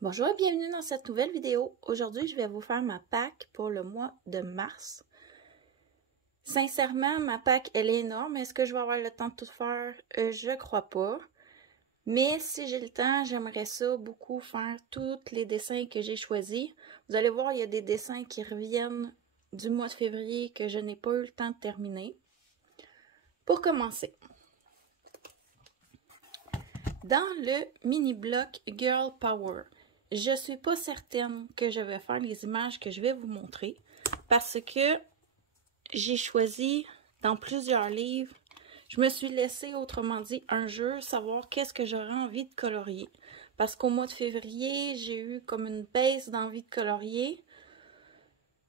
Bonjour et bienvenue dans cette nouvelle vidéo. Aujourd'hui, je vais vous faire ma pack pour le mois de mars. Sincèrement, ma pack, elle est énorme. Est-ce que je vais avoir le temps de tout faire? Je crois pas. Mais si j'ai le temps, j'aimerais ça beaucoup faire tous les dessins que j'ai choisis. Vous allez voir, il y a des dessins qui reviennent du mois de février que je n'ai pas eu le temps de terminer. Pour commencer, dans le mini-bloc Girl Power, je ne suis pas certaine que je vais faire les images que je vais vous montrer parce que j'ai choisi dans plusieurs livres, je me suis laissé, autrement dit, un jeu, savoir qu'est-ce que j'aurais envie de colorier. Parce qu'au mois de février, j'ai eu comme une baisse d'envie de colorier.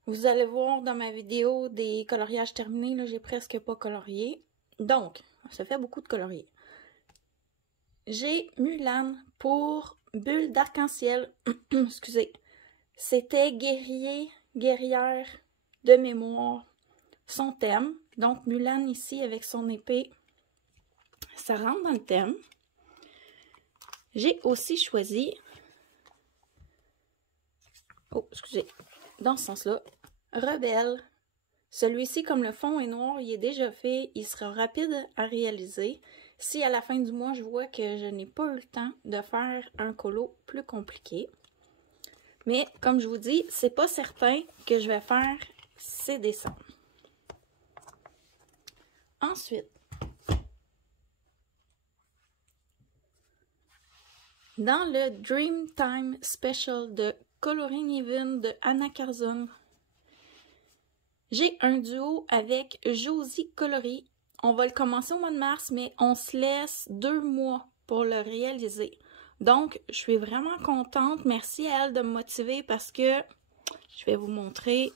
Vous allez voir dans ma vidéo des coloriages terminés, là, j'ai presque pas colorié. Donc, ça fait beaucoup de colorier. J'ai Mulan pour Bulle d'arc-en-ciel. Excusez. C'était guerrier, guerrière de mémoire. Son thème. Donc, Mulan ici avec son épée. Ça rentre dans le thème. J'ai aussi choisi... Oh, excusez. Dans ce sens-là. Rebelle. Celui-ci, comme le fond est noir, il est déjà fait. Il sera rapide à réaliser. Si à la fin du mois, je vois que je n'ai pas eu le temps de faire un colo plus compliqué. Mais, comme je vous dis, c'est pas certain que je vais faire ces dessins. Ensuite, dans le Dreamtime Special de Coloring Even de Anna Carzon, j'ai un duo avec Josie Coloris. On va le commencer au mois de mars, mais on se laisse 2 mois pour le réaliser. Donc, je suis vraiment contente. Merci à elle de me motiver parce que, je vais vous montrer,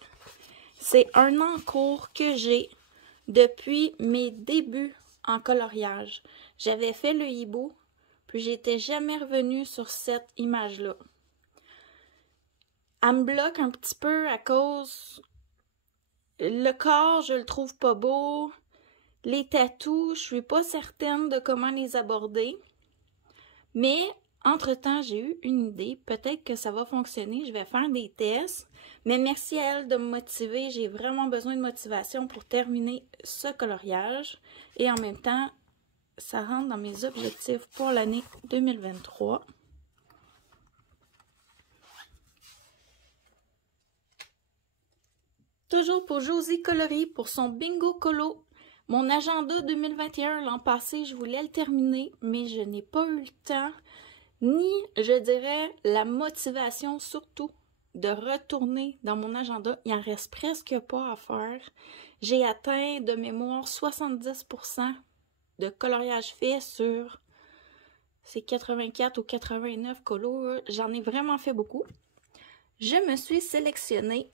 c'est un encours que j'ai depuis mes débuts en coloriage. J'avais fait le hibou, puis j'étais jamais revenue sur cette image-là. Elle me bloque un petit peu à cause... Le corps, je le trouve pas beau. Les tatous, je suis pas certaine de comment les aborder. Mais, entre-temps, j'ai eu une idée. Peut-être que ça va fonctionner. Je vais faire des tests. Mais merci à elle de me motiver. J'ai vraiment besoin de motivation pour terminer ce coloriage. Et en même temps, ça rentre dans mes objectifs pour l'année 2023. Toujours pour Josie Coloris pour son Bingo Colo. Mon agenda 2021, l'an passé, je voulais le terminer, mais je n'ai pas eu le temps, ni, je dirais, la motivation surtout de retourner dans mon agenda. Il en reste presque pas à faire. J'ai atteint de mémoire 70% de coloriage fait sur ces 84 ou 89 colos. J'en ai vraiment fait beaucoup. Je me suis sélectionnée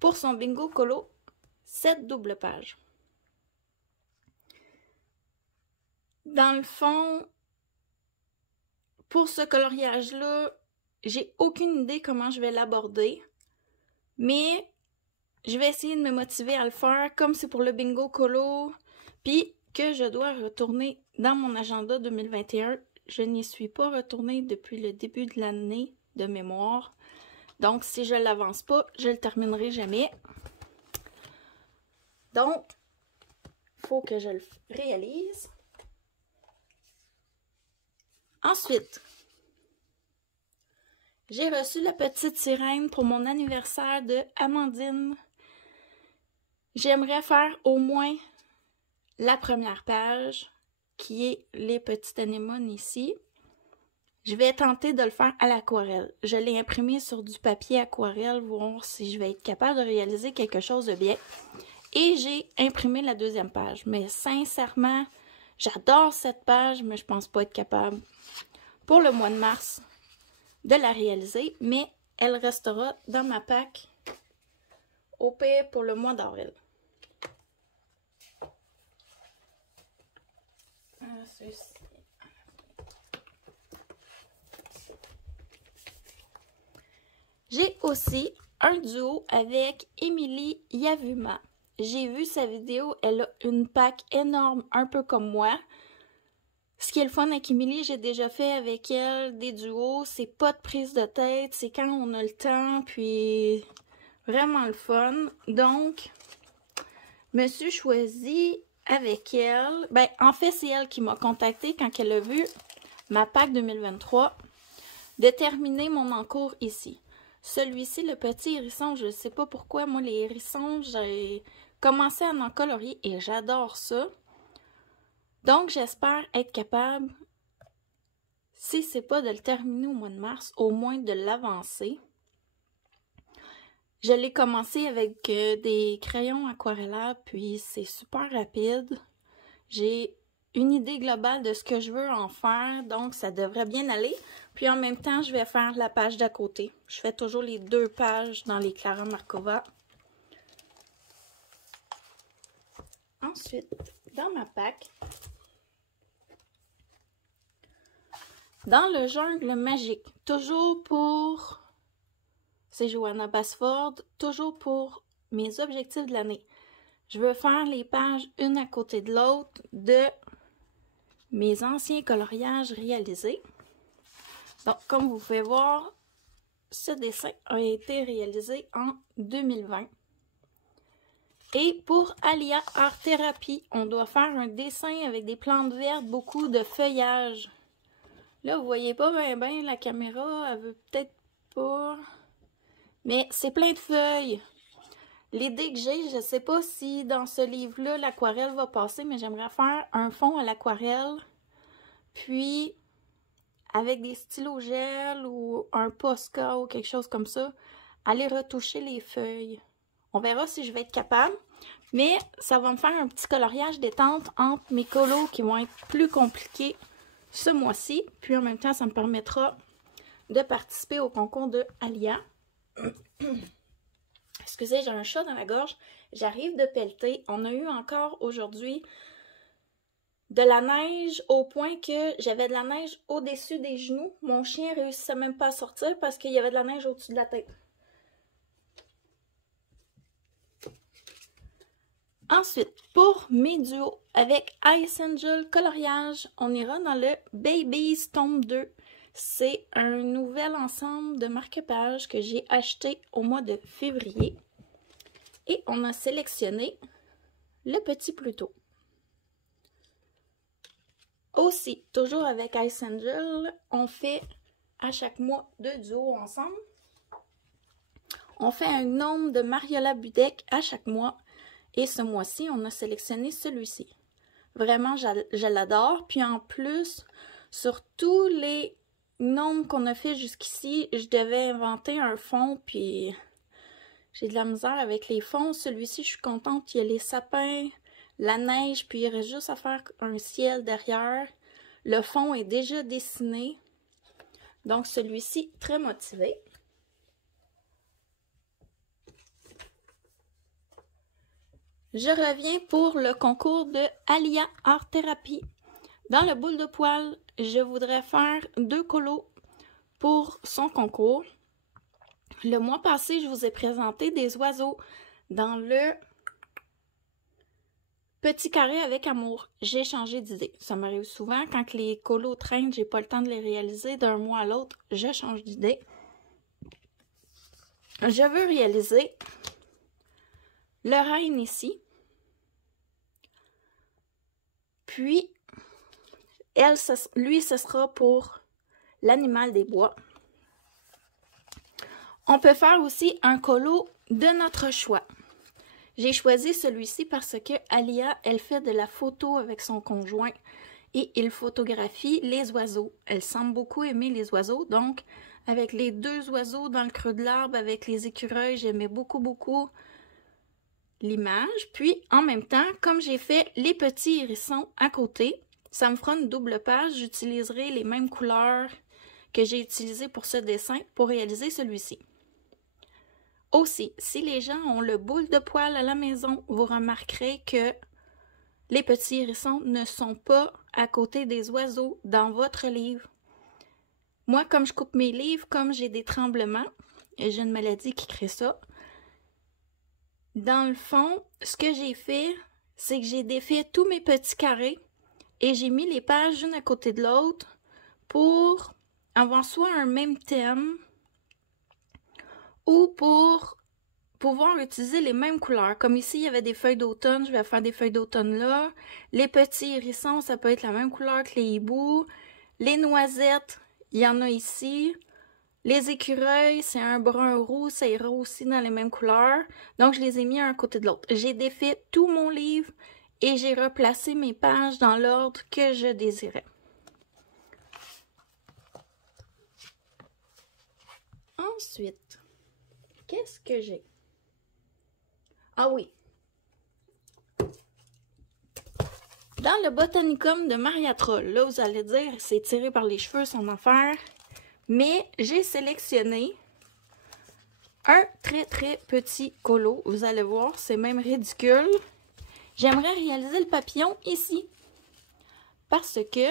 pour son Bingo Colo 7 doubles pages. Dans le fond, pour ce coloriage-là, j'ai aucune idée comment je vais l'aborder, mais je vais essayer de me motiver à le faire comme c'est pour le Bingo Colo, puis que je dois retourner dans mon agenda 2021. Je n'y suis pas retournée depuis le début de l'année de mémoire, donc si je ne l'avance pas, je ne le terminerai jamais. Donc, il faut que je le réalise. Ensuite, j'ai reçu la petite sirène pour mon anniversaire de Amandine. J'aimerais faire au moins la première page, qui est les petites anémones ici. Je vais tenter de le faire à l'aquarelle. Je l'ai imprimé sur du papier aquarelle, voir si je vais être capable de réaliser quelque chose de bien. Et j'ai imprimé la deuxième page. Mais sincèrement, j'adore cette page, mais je pense pas être capable pour le mois de mars de la réaliser. Mais elle restera dans ma pack au pire pour le mois d'avril. J'ai aussi un duo avec Émilie Yavuma. J'ai vu sa vidéo, elle a une pack énorme, un peu comme moi. Ce qui est le fun avec Émilie, j'ai déjà fait avec elle des duos. C'est pas de prise de tête, c'est quand on a le temps, puis vraiment le fun. Donc, me suis choisie avec elle. Ben, en fait, c'est elle qui m'a contactée quand elle a vu ma PAC 2023 de terminer mon encours ici. Celui-ci, le petit hérisson, je ne sais pas pourquoi, moi, les hérissons, j'ai commencé à en colorier et j'adore ça. Donc, j'espère être capable, si c'est pas de le terminer au mois de mars, au moins de l'avancer. Je l'ai commencé avec des crayons aquarellables, puis c'est super rapide. J'ai une idée globale de ce que je veux en faire, donc ça devrait bien aller. Puis en même temps, je vais faire la page d'à côté. Je fais toujours les 2 pages dans les Clara Markova. Ensuite, dans ma PAC, dans le jungle magique, toujours pour... C'est Johanna Basford, toujours pour mes objectifs de l'année. Je veux faire les pages une à côté de l'autre de mes anciens coloriages réalisés. Donc, comme vous pouvez voir, ce dessin a été réalisé en 2020. Et pour Alia Art Therapy, on doit faire un dessin avec des plantes vertes, beaucoup de feuillage. Là, vous voyez pas bien, la caméra, elle veut peut-être pas... Mais c'est plein de feuilles. L'idée que j'ai, je sais pas si dans ce livre-là, l'aquarelle va passer, mais j'aimerais faire un fond à l'aquarelle. Puis, avec des stylos gel ou un Posca ou quelque chose comme ça, aller retoucher les feuilles. On verra si je vais être capable. Mais ça va me faire un petit coloriage détente entre mes colos qui vont être plus compliqués ce mois-ci. Puis en même temps, ça me permettra de participer au concours de Alia. Excusez, j'ai un chat dans la gorge. J'arrive de pelleter. On a eu encore aujourd'hui de la neige au point que j'avais de la neige au-dessus des genoux. Mon chien réussissait même pas à sortir parce qu'il y avait de la neige au-dessus de la tête. Ensuite, pour mes duos avec Ice Angel coloriage, on ira dans le Baby's Tome 2. C'est un nouvel ensemble de marque-pages que j'ai acheté au mois de février. Et on a sélectionné le petit Pluto. Aussi, toujours avec Ice Angel, on fait à chaque mois 2 duos ensemble. On fait un gnome de Mariola Budek à chaque mois. Et ce mois-ci, on a sélectionné celui-ci. Vraiment, je l'adore. Puis en plus, sur tous les gnomes qu'on a fait jusqu'ici, je devais inventer un fond. Puis j'ai de la misère avec les fonds. Celui-ci, je suis contente. Il y a les sapins, la neige, puis il reste juste à faire un ciel derrière. Le fond est déjà dessiné. Donc celui-ci, très motivé. Je reviens pour le concours de Alia Art Therapy. Dans le boule de poil, je voudrais faire 2 colos pour son concours. Le mois passé, je vous ai présenté des oiseaux dans le petit carré avec amour. J'ai changé d'idée. Ça m'arrive souvent quand les colos traînent, j'ai pas le temps de les réaliser d'un mois à l'autre. Je change d'idée. Je veux réaliser le renne ici. Puis, lui, ce sera pour l'animal des bois. On peut faire aussi un colo de notre choix. J'ai choisi celui-ci parce que Alia, elle fait de la photo avec son conjoint et il photographie les oiseaux. Elle semble beaucoup aimer les oiseaux, donc avec les 2 oiseaux dans le creux de l'arbre, avec les écureuils, j'aimais beaucoup l'image. Puis, en même temps, comme j'ai fait les petits hérissons à côté, ça me fera une double page. J'utiliserai les mêmes couleurs que j'ai utilisées pour ce dessin pour réaliser celui-ci. Aussi, si les gens ont le boule de poil à la maison, vous remarquerez que les petits hérissons ne sont pas à côté des oiseaux dans votre livre. Moi, comme je coupe mes livres, comme j'ai des tremblements, et j'ai une maladie qui crée ça, dans le fond, ce que j'ai fait, c'est que j'ai défait tous mes petits carrés et j'ai mis les pages une à côté de l'autre pour avoir soit un même thème ou pour pouvoir utiliser les mêmes couleurs. Comme ici, il y avait des feuilles d'automne, je vais faire des feuilles d'automne là. Les petits hérissons, ça peut être la même couleur que les hiboux. Les noisettes, il y en a ici. Les écureuils, c'est un brun roux, ça ira aussi dans les mêmes couleurs. Donc, je les ai mis un à côté de l'autre. J'ai défait tout mon livre et j'ai replacé mes pages dans l'ordre que je désirais. Ensuite, qu'est-ce que j'ai? Ah oui! Dans le Botanicum de Maria Troll, là, vous allez dire, c'est tiré par les cheveux, son affaire. Mais j'ai sélectionné un très très petit colo. Vous allez voir, c'est même ridicule. J'aimerais réaliser le papillon ici. Parce que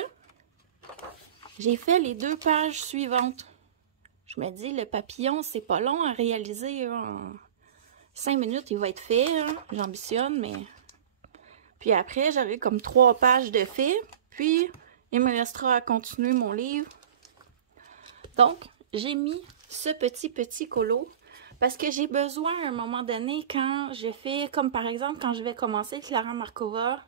j'ai fait les 2 pages suivantes. Je me dis, le papillon, c'est pas long à réaliser. En 5 minutes, il va être fait. Hein. J'ambitionne, mais... Puis après, j'aurai comme 3 pages de fait. Puis, il me restera à continuer mon livre. Donc, j'ai mis ce petit colo parce que j'ai besoin à un moment donné quand j'ai fait, comme par exemple quand je vais commencer Clara Markova,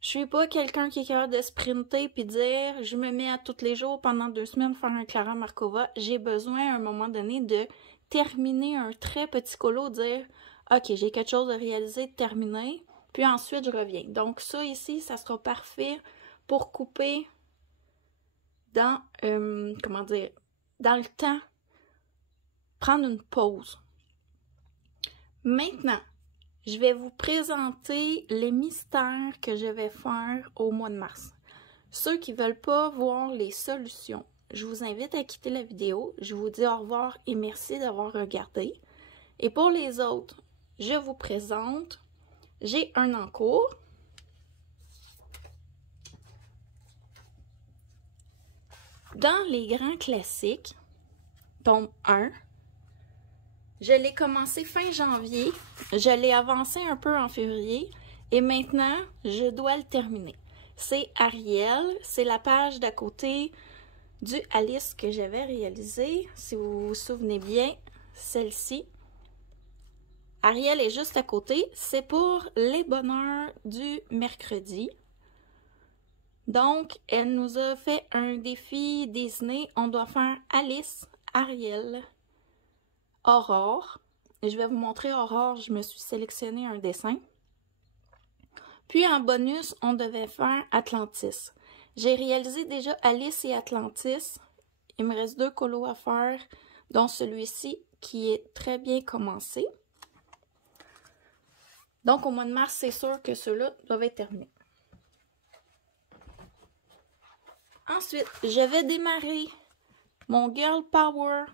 je suis pas quelqu'un qui est capable de sprinter puis dire je me mets à tous les jours pendant 2 semaines faire un Clara Markova. J'ai besoin à un moment donné de terminer un très petit colo, dire ok, j'ai quelque chose de réaliser, de terminer, puis ensuite je reviens. Donc ça ici, ça sera parfait pour couper dans, comment dire, dans le temps, prendre une pause. Maintenant, je vais vous présenter les mystères que je vais faire au mois de mars. Ceux qui ne veulent pas voir les solutions, je vous invite à quitter la vidéo. Je vous dis au revoir et merci d'avoir regardé. Et pour les autres, je vous présente, j'ai un en cours. Dans les grands classiques, tome 1, je l'ai commencé fin janvier, je l'ai avancé un peu en février et maintenant, je dois le terminer. C'est Ariel, c'est la page d'à côté du Alice que j'avais réalisé, si vous vous souvenez bien, celle-ci. Ariel est juste à côté, c'est pour les bonheurs du mercredi. Donc, elle nous a fait un défi Disney. On doit faire Alice, Ariel, Aurore. Et je vais vous montrer Aurore, je me suis sélectionné un dessin. Puis en bonus, on devait faire Atlantis. J'ai réalisé déjà Alice et Atlantis. Il me reste 2 colos à faire, dont celui-ci qui est très bien commencé. Donc au mois de mars, c'est sûr que ceux-là doivent être terminés. Ensuite, je vais démarrer mon Girl Power.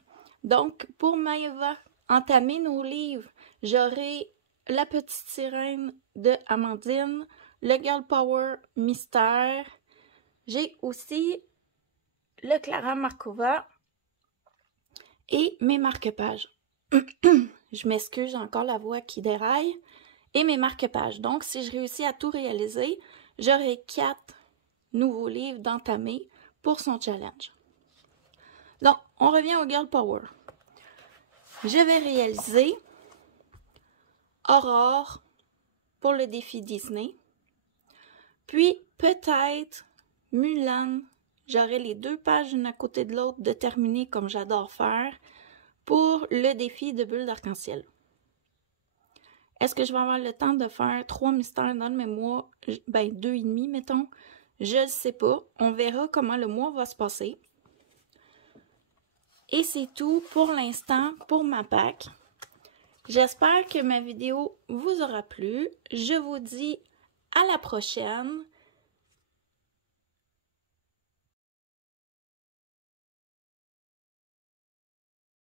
Donc, pour Maëva, entamer nos livres, j'aurai La Petite Sirène de Amandine, le Girl Power Mystère. J'ai aussi le Clara Markova et mes marque-pages. Je m'excuse, j'ai encore la voix qui déraille. Et mes marque-pages. Donc, si je réussis à tout réaliser, j'aurai 4 nouveaux livres d'entamer pour son challenge. Donc, on revient au Girl Power. Je vais réaliser Aurore pour le défi Disney. Puis, peut-être Mulan. J'aurai les 2 pages une à côté de l'autre de terminer comme j'adore faire pour le défi de bulles d'arc-en-ciel. Est-ce que je vais avoir le temps de faire 3 mystères dans le même mois? Ben, 2,5, mettons. Je ne sais pas. On verra comment le mois va se passer. Et c'est tout pour l'instant pour ma Pâques. J'espère que ma vidéo vous aura plu. Je vous dis à la prochaine.